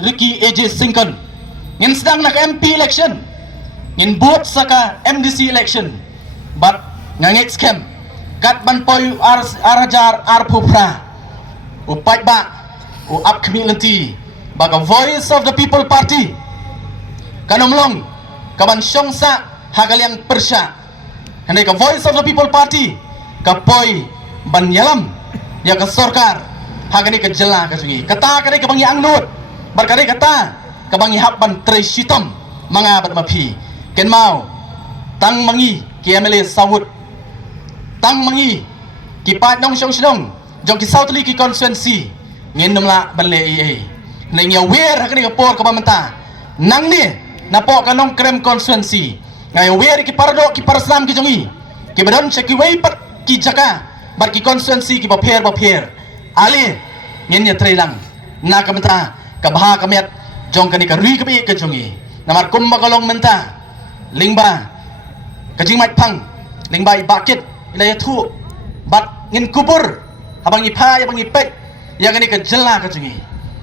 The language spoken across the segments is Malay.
Ricky AJ Singkon ngin sedang nak MP election ngin buat saka MDC election but ngangit scam kat ban poy arajar arpupra upat ba u up community baga voice of the people party kanomlong kaban syongsa hagaliang persya handai ka voice of the people party ka poy ban yalam ya ka sorkar hagani ka jela ka sungi kata kadai ka bangi angnut bar kadai kata ka bangi habban treshitom mga bat mapi ken mau tang mangi ki MLA sawut tang mangi ki pat nong syong syong jong ki southly ki constituency ngin namla banle ea na ngia wer hakani ka por ka pamanta nang ni napo ka nong krem constituency ngai wer ki pardo ki parasam ki jongi ki badon che ki wei pat ki jaka bar ki constituency ki bapher ali ngin nya trailang na ka menta ka baha ka met jong kani ka ri ka bi ka jongi namar kum makalong menta lingba ka jingmat pang lingba ibakit ilaya thu bat ngin kubur habang ipa habang ipet ya kani ka jela ka jongi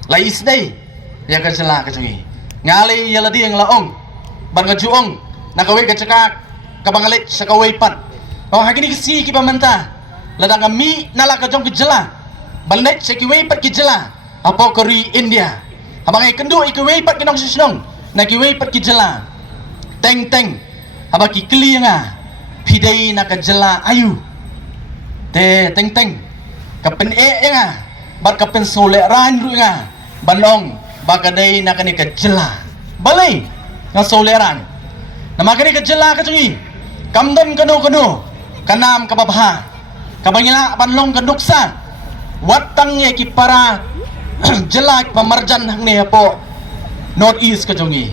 la isdai ya ka jela ka jongi ngali ya ladi yang laong ban ka juong nakawe ka cakak ka bangalit sa kaway pat oh hagini si ki pamanta ladang kami nala ka jong ka jela banlet sa kiway pat ki jela apo kori India habang ay kendo ikiway pat kinong sisinong na kiway pat ki jela teng habang ki kli nga pidai na ka jela ayu te teng kapen nga bar kapen sole ran ru nga banong bagadai na kani ka jela balay nga sole ran na makani ka jela ka tungi kamdon kano kanam kababaha kabangila banlong kaduksa watang ye ki para jela pamarjan hang ne po north east ka tungi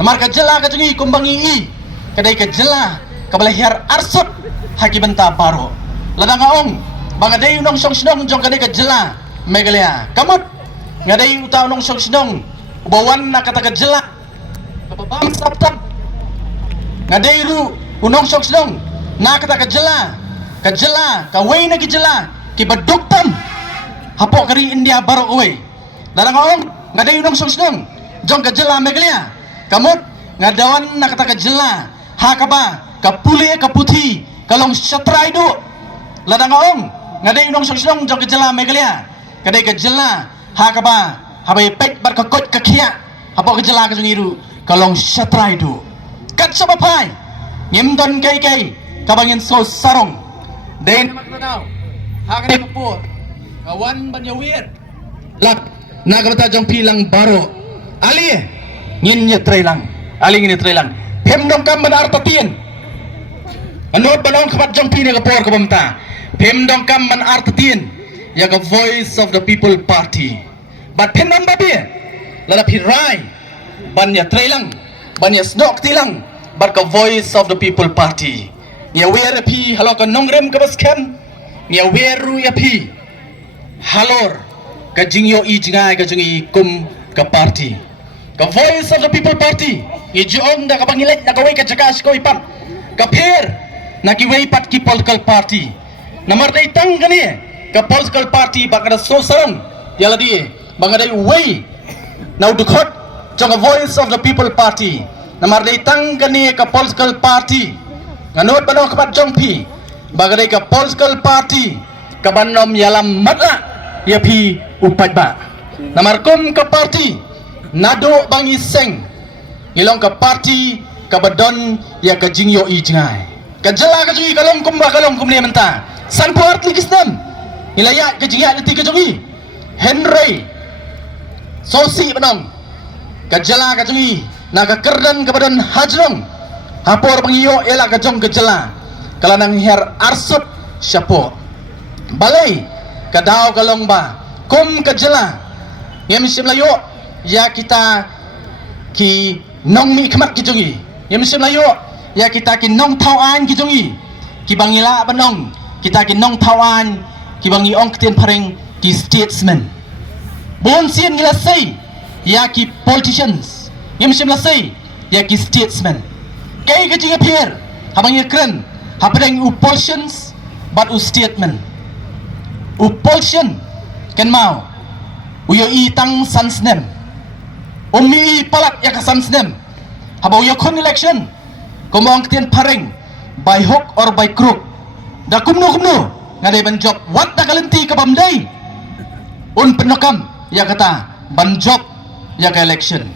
namar ka jela ka tungi kumbangi i kadai ka jela kabalahir arsot haki benta baro ladang aong bagadai unong song sinong jong kadai ka jela megalea kamut ngadai utaw nong song sinong ubawan na kata ka jela kababam saptap ngadai ru unong song sinong na kata ka jela kaway na ki jela ki baduktam hapo kari India baro kaway ladang aong ngadai unong song sinong jong ka jela megalea kamut ngadawan na kata ka jela hakaba kapuli kaputhi kalong syatrai do ladang aong ngadai unong song sinong jong ka jela megalea kadai ka jela hakaba habai pek bar ka kot ka khia hapo ka jela ka jungiru kalong syatrai do kat sabapai ngimdon kai kabangin so sarong den maknao hakani kapur kawan banyawir lak nagrata jong pilang baro ali ngin nya trailang ali ngin trailang pemdong kam ban artatien anod banong khabat jong pini kapur ka bamta pemdong kam ban artatien ya ka voice of the people party but penam babi lala pirai banya trailang banya snok tilang but ka voice of the people party ya wer pi halo ka nongrem ka baskem ya weru ya pi halor ka jingyo i jingai ka jingi kum ka party ka voice of the people party i jong da ka bangilet na ka wei ka jakas ko ipap ka pher na ki wei pat ki political party namar dai tang kani ka political party bakada sosarang yaladi bangadai way now dukot jong a voice of the people party namar dai tang kani ka political party nganot bano kapat jong pi bagadai ka political party ka banom yalam mata ya pi upat ba namar kum ka party nado bangi seng ilong ka party ka badon ya ka jingyo i jingai ka jela ka jingi kalong kum ne menta san puart likisdam ilaya ke jingi ati ke jongi Henry sosi benong ka jela ka jongi na ka kerdan ka badan hajrong hapor pangiyo ela ka jong ka jela kalanang her arsut syapo balai ka daw kalong ba kum ka jela yam sim layo ya kita ki nong mi khamat ki jongi yam sim layo ya kita ki nong thawan ki jongi ki bangila benong kita ki nong thawan ki bangi ong ktien pareng ki statesman bon sien ngilasai ya ki politicians yam sim lasai ya ki statesman kay ka jinga pier habang yakren hapadeng upulsions but u statement upulsion ken mau uyo itang sansnem Umi palat ya kasan snem. Habau yakon election. Komong ketian paring by hook or by crook. Da kumno ngadai ban job wat da kalenti ka bamdai. Un penokam ya kata ban job ya ka election.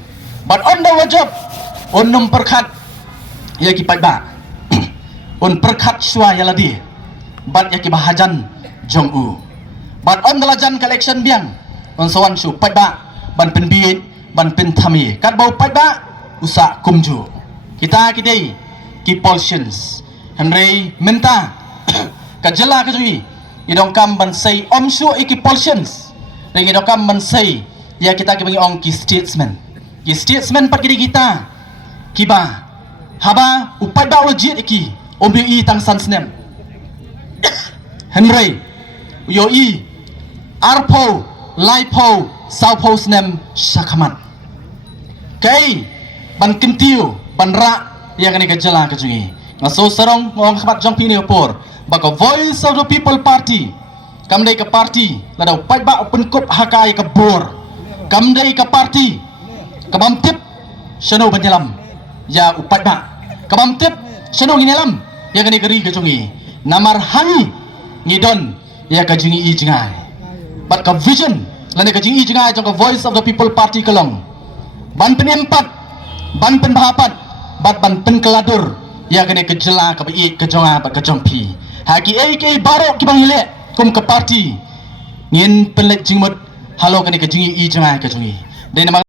But on the job on num perkhat ya ki ba. On perkhat shwa ya ladi. But ya ki bahajan jong u. But on the lajan ka election biang. On sawan shu ba ban pen biin ban pen thami. Kat bau ba usa kumju. Kita kidai ki politicians. Henry minta kajela kajui. Idong kam ban say omshu iki politicians. Dan idong kam ban say ya kita ki bangi ong ki statesman. Ki statesman pat kidi kita. Kiba haba upai ba ulojit iki ombi tang san snem. Henry yo arpo laipo saupo snem shakaman. Kai ban kintiu ban ra ya kani kajela kajui. Ngaso sarong ngong khabat jong pini opor. Baka Voice of the People Party kamdai ka party ladau pai ba open kop hakai ka bor kamdai ka party kabam tip shano banyalam ya upai ba kabam tip shano nginelam ya kani keri kajungi namar hangi ngidon ya kajungi i jingai bat ka vision lane kajungi i jingai jong ka Voice of the People Party kalong ban penempat ban penbahapat bat ban penkeladur ya kani kejela ka bi kajonga bat kajongpi haki AK baro ki bangile kum ke parti ngin penlek jingmut halo kani ke jingi i jangai ke jungi dai nama